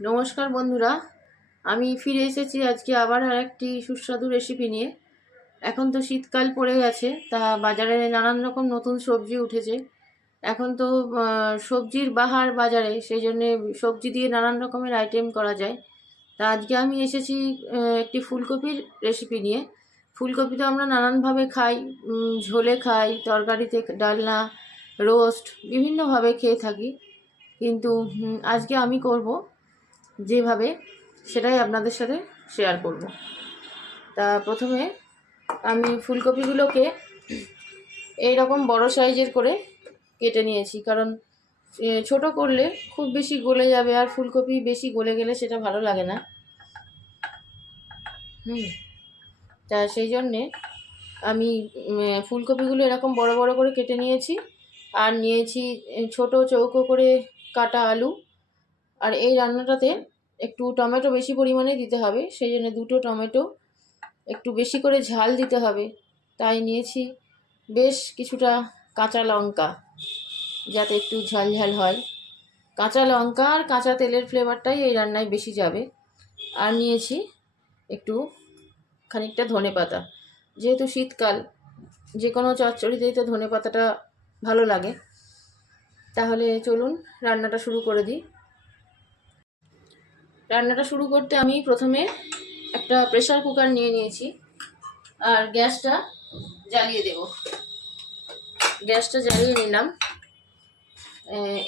নমস্কার বন্ধুরা, আমি ফিরে এসেছি আজকে আবার আর একটি সুস্বাদু রেসিপি নিয়ে। এখন তো শীতকাল পড়ে গেছে, তা বাজারে নানান রকম নতুন সবজি উঠেছে। এখন তো সবজির বাহার বাজারে, সেই জন্যে সবজি দিয়ে নানান রকমের আইটেম করা যায়। তা আজকে আমি এসেছি একটি ফুলকপির রেসিপি নিয়ে। ফুলকপি তো আমরা নানানভাবে খাই ঝোলে খাই, তরকারিতে ডালনা রোস্ট বিভিন্নভাবে খেয়ে থাকি। কিন্তু আজকে আমি করব যেভাবে, সেটাই আপনাদের সাথে শেয়ার করব। তা প্রথমে আমি ফুলকপিগুলোকে এই রকম বড় সাইজের করে কেটে নিয়েছি। কারণ ছোট করলে খুব বেশি গলে যাবে আর ফুলকপি বেশি গলে গেলে সেটা ভালো লাগে না। হুম, তা সেই জন্যে আমি ফুলকপিগুলো এরকম বড় বড় করে কেটে নিয়েছি। আর নিয়েছি ছোট চৌকো করে কাটা আলু। আর এই রান্নাটাতে একটু টমেটো বেশি পরিমাণে দিতে হবে, সেই জন্য দুটো টমেটো একটু বেশি করে ঝাল দিতে হবে। তাই নিয়েছি বেশ কিছুটা কাঁচা লঙ্কা, যাতে একটু ঝাল ঝাল হয়। কাঁচা লঙ্কা আর কাঁচা তেলের ফ্লেভারটাই এই রান্নায় বেশি যাবে। আর নিয়েছি একটু খানিকটা ধনে পাতা। যেহেতু শীতকাল, যে কোনো চচ্চড়িতেই তো ধনে পাতাটা ভালো লাগে। তাহলে চলুন রান্নাটা শুরু করে দিই। রান্নাটা শুরু করতে আমি প্রথমে একটা প্রেশার কুকার নিয়ে নিয়েছি আর গ্যাসটা জ্বালিয়ে দেব। গ্যাসটা জ্বালিয়ে নিলাম।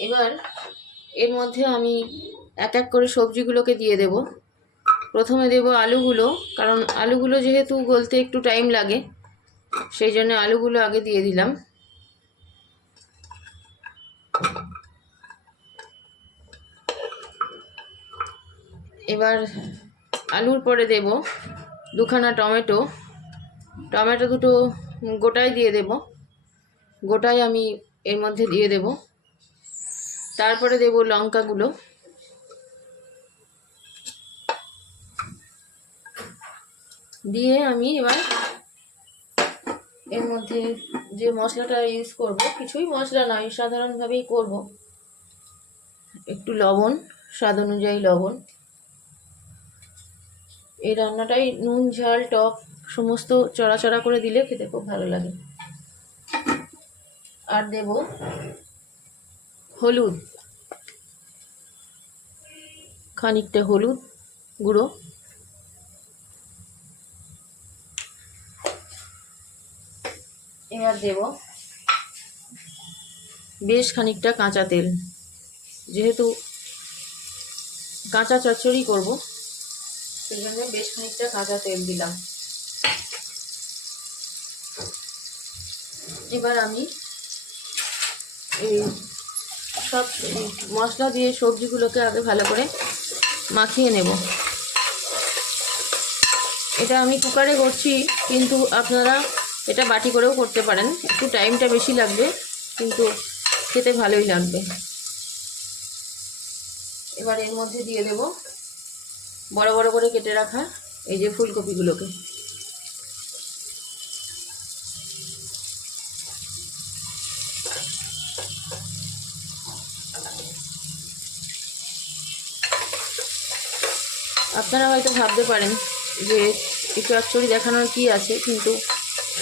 এবার এর মধ্যে আমি এক এক করে সবজিগুলোকে দিয়ে দেব। প্রথমে দেব আলুগুলো, কারণ আলুগুলো যেহেতু গলতে একটু টাইম লাগে, সেই জন্য আলুগুলো আগে দিয়ে দিলাম। এবার আলুর পরে দেব দুখানা টমেটো। টমেটো দুটো গোটাই দিয়ে দেব। গোটাই আমি এর মধ্যে দিয়ে দেব। তারপরে দেব লঙ্কাগুলো। দিয়ে আমি এবার এর মধ্যে যে মশলাটা ইউজ করব, কিছুই মশলা নয়, সাধারণভাবেই করব। একটু লবণ, স্বাদ অনুযায়ী লবণ। এই রান্নাটাই নুন, ঝাল, টক সমস্ত চড়াচড়া করে দিলে খেতে খুব ভালো লাগে। আর দেব হলুদ। খানিকটা হলুদ গুঁড়ো। এবার দেব বেশ খানিকটা কাঁচা তেল। যেহেতু কাঁচা চচ্চড়ি করব সেই বেশ খানিকটা কাঁচা তেল দিলাম। এবার আমি এই সব মশলা দিয়ে সবজিগুলোকে আগে ভালো করে মাখিয়ে নেব। এটা আমি কুকারে করছি, কিন্তু আপনারা এটা বাটি করেও করতে পারেন। একটু টাইমটা বেশি লাগবে, কিন্তু খেতে ভালোই লাগবে। এবার এর মধ্যে দিয়ে দেব বড় বড় করে কেটে রাখা এই যে ফুলকপিগুলোকে। আপনারা হয়তো ভাবতে পারেন যে এই চচ্চড়ি দেখানোর কি আছে, কিন্তু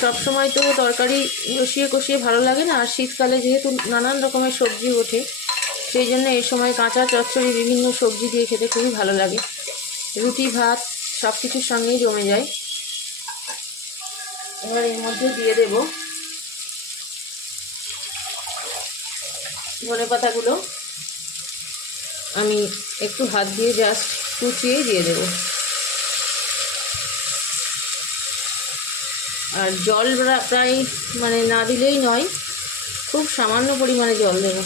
সব সময় তো তরকারি কষিয়ে কষিয়ে ভালো লাগে না, আর শীতকালে যেহেতু নানান রকমের সবজি ওঠে, সেই জন্য এই সময় কাঁচা চচ্চড়ি বিভিন্ন সবজি দিয়ে খেতে খুবই ভালো লাগে। রুটি, ভাত সব কিছুর সঙ্গেই জমে যায়। এবার এর মধ্যে দিয়ে দেব ধনে পাতাগুলো। আমি একটু হাত দিয়ে জাস্ট কুচিয়েই দিয়ে দেব। আর জল প্রায় মানে না দিলেই নয়, খুব সামান্য পরিমাণে জল দেবো।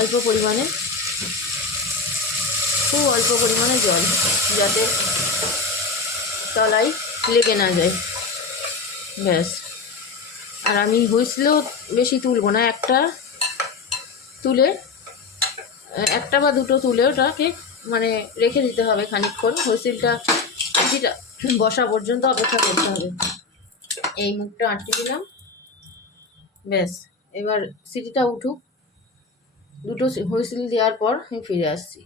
অল্প পরিমাণে, খুব অল্প পরিমাণে জল, যাতে তলায় লেগে না যায়। ব্যাস। আর আমি হুইসলেও বেশি তুলব না, একটা তুলে, একটা বা দুটো তুলে ওটাকে মানে রেখে দিতে হবে খানিকক্ষণ। হুইসেলটা সিটিটা বসা পর্যন্ত অপেক্ষা করতে হবে। এই মুখটা আটকে দিলাম। ব্যাস। এবার সিটিটা উঠুক। দুটো হুইসিল দেওয়ার পর আমি ফিরে আসছি।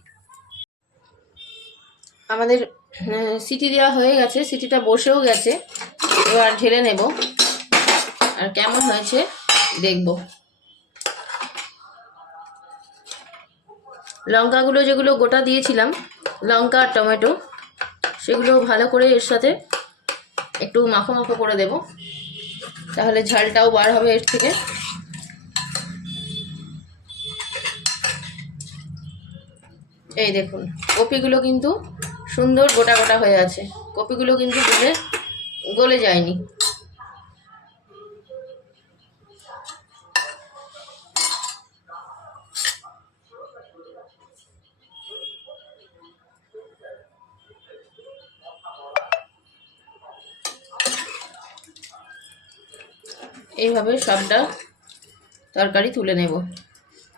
আমাদের সিটি দেওয়া হয়ে গেছে, সিটিটা বসেও গেছে। এবার ঢেলে নেব। আর কেমন হয়েছে দেখব। লঙ্কাগুলো যেগুলো গোটা দিয়েছিলাম, লঙ্কা আর টমেটো, সেগুলো ভালো করে এর সাথে একটু মাখো মাখো করে দেব। তাহলে ঝালটাও বার হবে এর থেকে। এই দেখুন, কপিগুলো কিন্তু সুন্দর গোটা গোটা হয়ে আছে। কপিগুলো কিন্তু গলে গলে যায়নি। এইভাবে সবটা তরকারি তুলে নেব।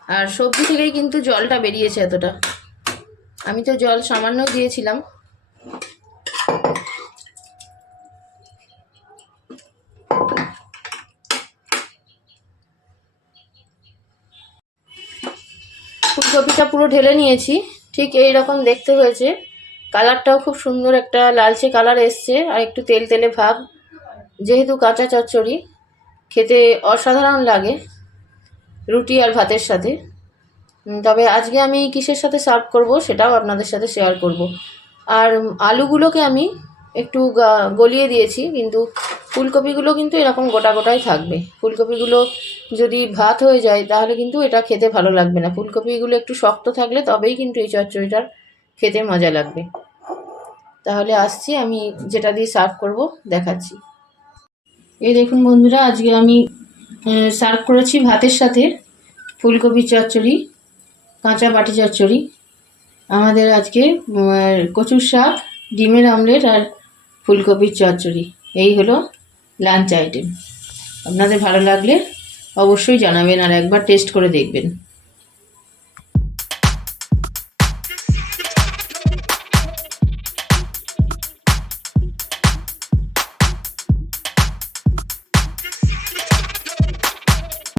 আর সবজি থেকেই কিন্তু জলটা বেরিয়েছে এতটা। আমি তো জল সামান্য দিয়েছিলাম। ফুলকপিটা পুরো ঢেলে নিয়েছি। ঠিক এই রকম দেখতে হয়েছে। কালারটাও খুব সুন্দর একটা লালচে কালার এসছে আর একটু তেল তেলে ভাব। যেহেতু কাঁচা চচ্চড়ি, খেতে অসাধারণ লাগে রুটি আর ভাতের সাথে। তবে আজকে আমি কিসের সাথে সার্ভ করব সেটাও আপনাদের সাথে শেয়ার করব। আর আলুগুলোকে আমি একটু গলিয়ে দিয়েছি, কিন্তু ফুলকপিগুলো কিন্তু এরকম গোটা গোটাই থাকবে। ফুলকপিগুলো যদি ভাত হয়ে যায়, তাহলে কিন্তু এটা খেতে ভালো লাগবে না। ফুলকপিগুলো একটু শক্ত থাকলে তবেই কিন্তু এই চচ্চড়িটার খেতে মজা লাগবে। তাহলে আসছি, আমি যেটা দিয়ে সার্ভ করব, দেখাচ্ছি। এই দেখুন বন্ধুরা, আজকে আমি সার্ভ করেছি ভাতের সাথে ফুলকপির চচ্চড়ি। কাঁচা বাটি চচ্চড়ি, আমাদের আজকে কচুর শাক, ডিমের অমলেট আর ফুলকপির চচ্চড়ি। এই হলো লাঞ্চ আইটেম। আপনাদের ভালো লাগলে অবশ্যই জানাবেন আর একবার টেস্ট করে দেখবেন।